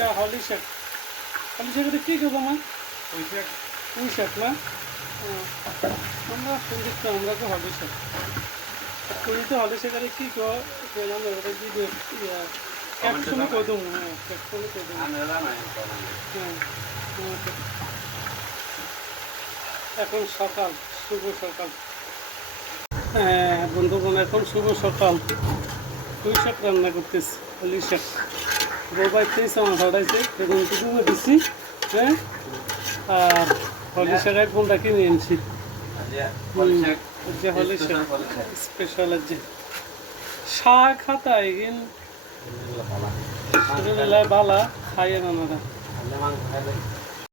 যে হলি শাক কি করবো আমার পুঁই শাক না আমরা শুনছি তো আমরা তো হলি শাক তুই তো হলি শাকের কি করলাম ওটা কি ক্যাপসুলে কদম হ্যাঁ ক্যাপসুলে কদম হ্যাঁ এখন সকাল শুভ সকাল হ্যাঁ বন্ধুগণ এখন শুভ সকাল পুঁই শাক রান্না করতেছি হলি শাক বউবাই খেয়েছে আমার ভাড়াইছে বেগুন টুকুমে দিচ্ছি হ্যাঁ আর হলি শাকের কোনটা কিনে এনেছি যে হলি শাক স্পেশাল আছে শাক খাতা এগিন শরীরে বালা খাইয়ে না